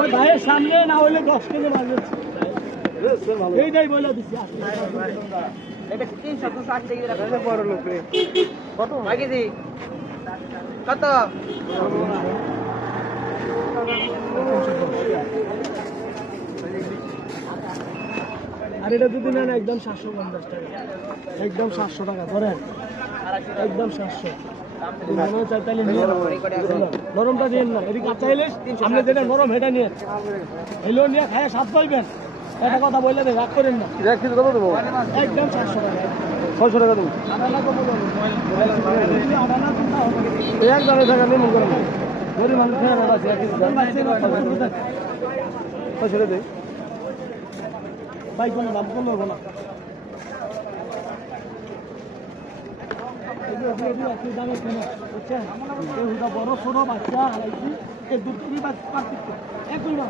ওই ভাইয়ের সামনে না হইলে 10 কেজি মাছ এইটাই বলে দিচ্ছি। এটা 380 টাকা বড় লোক রে। কত কেজি? কত? আর এটা যদি নেন একদম 750 টাকা, একদম 700 টাকা ধরেন, একদম 700। নরমটা দিয়ে না, এদিকে কাঁচা ইলিশ আপনি যেটা নরম এটা নিয়ে এলো নিয়ে খায় স্বাদ পাইবেন। একটা কথা বললে রাগ করেন না। কত দেবো? একদম 700 টাকা, 600 টাকা দেবো। এক দামে টাকা নেই মন করেন, গরিব মানুষ ছেড়ে দেয় ভাই, কোনো দাম কম হবো না। দামে কেন বুঝছেন? বড় ছোট বাচ্চা হারাইছি, এই দুটোরই পার্থক্য একই না।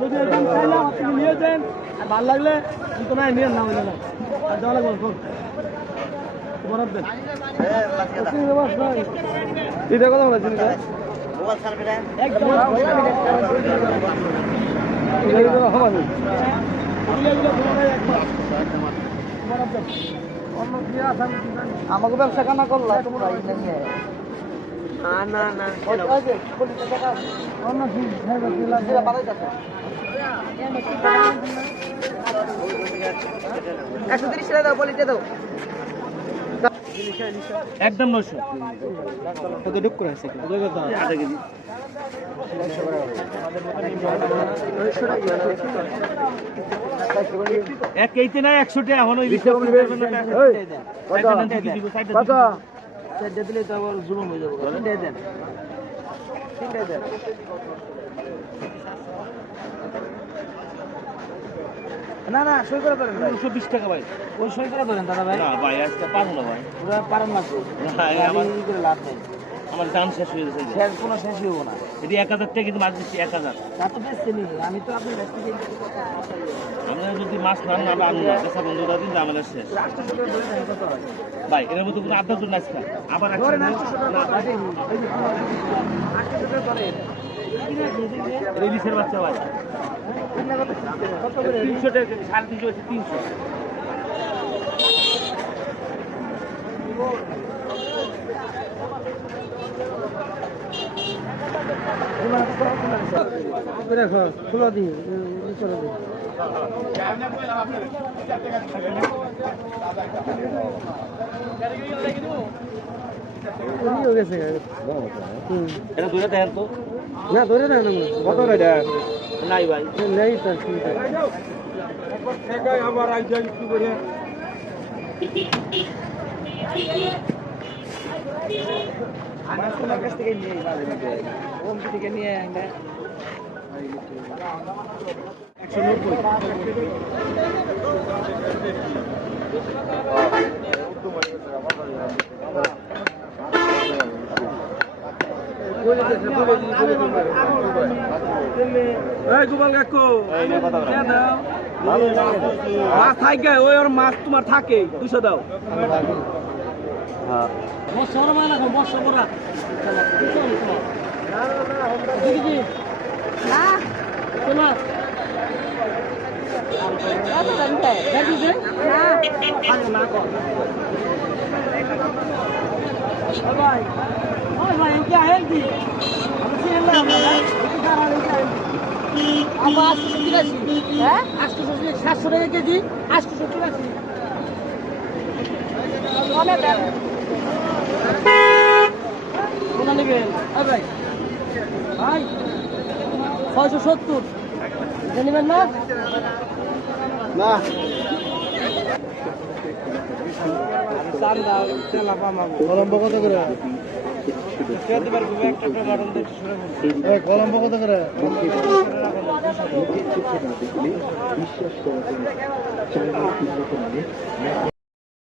যদি একদম চাইলে আমার থেকে নিয়ে যান, আর ভালো লাগলে কিন্তু না নিয়ে না হইলে না আর দেওয়া লাগবে বরাদ দেন। এটা কথা বলেছেন একদম আমাকে ব্যবসা কেন করলা তোমরা? না না অন্য কি 130 টাকা দাও, বলিতে দাও। একদম 900 কত ডুব করে আছে আধা কেজি এক কেইতে না 100 টাকা এখন ওই দিলে তো আবার জুলুম হয়ে যাবে। দেন তিনটাই দেন। না না সই করে ধরেন ভাই। 220 টাকা ভাই। ওই সই করে ধরেন দাদা ভাই। না ভাই আজকে পারবো না ভাই। পুরো পারেন না তো। না আমার করে লাভ নেই। আমার দাম শেষ হয়ে গেছে। শেষ কোনো শেষই হবো না। এটি 1000 টাকা কিন্তু মাছ দিচ্ছি 1000। তা তো বেশি নেই, আমি তো আপনার কাছ থেকে আমরা যদি মাছ না আমরা আনবো না, কাঁচা বন্ধুরা দিন আমাদের শেষ। ভাই এর মধ্যে কোনো আধা জন আজকে আবার ইলিশের বাচ্চা ভাই 300 টাকা 350 হচ্ছে 300। খোলা দিই চলে দিই এটা ধরে দেন তো। না ধরে না কত এটা নাই ভাই নেই তার আমার আইডিয়া একটু করে আমার তোমার কাছ থেকে নিয়ে ওম থেকে নিয়ে আইনা 190। গোপাল কাকু মাছ থাকে ওই ওর মাছ তোমার থাকে 200 দাও। আমার 880 হ্যাঁ 700 টাকা কেজি 880 কমে দেন কোন নেবেন ভাই ভাই 670 নেবেন না না কলম্বো কত করে কলম্বো কত করে বিশ্বাস করা